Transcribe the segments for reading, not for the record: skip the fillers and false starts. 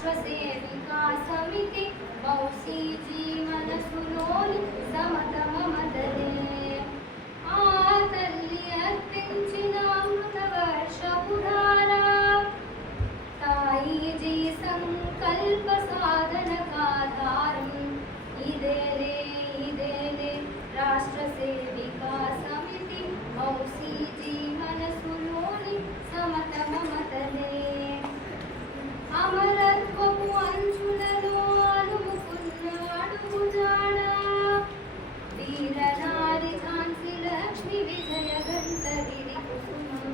రాష్ట్ర సేవికా సమితి మౌసీజీ మనసులోని సమత మమతలే ఆ తల్లి అర్పించిన అమృత వర్షపురాల తాయిజీ సంకల్ప సాధన కాధారం ఇదేలే రాష్ట్ర సేవికా సమితి మౌసీజీ మనసులోని సమత మమతలే అమరత్వపు అంచులలో అలుముకున్న అడుగుజాడ వీరనారి ఝాన్సీ లక్ష్మి విజయ గంటగిరి కుసుమం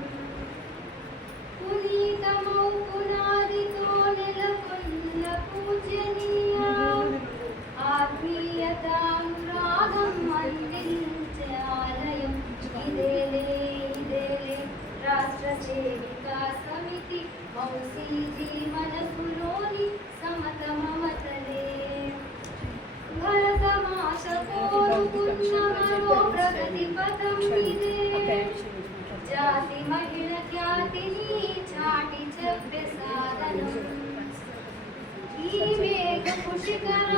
పునీతమౌ పునాదితో నెలకొన్న పూజనీయ ఆత్మీయతానురాగం అందించే ఆలయం ఇదేలే రాష్ట్ర సేవికా సమితి మౌసీజీ మనసులోని సమత మమతలే భరతమాష కోరుకున్న మరో ప్రగతి పదం ఇదే జాతి మహిళ ఖ్యాతిని చాటి చెప్పే సాధనం ఈ వేగ పుషికర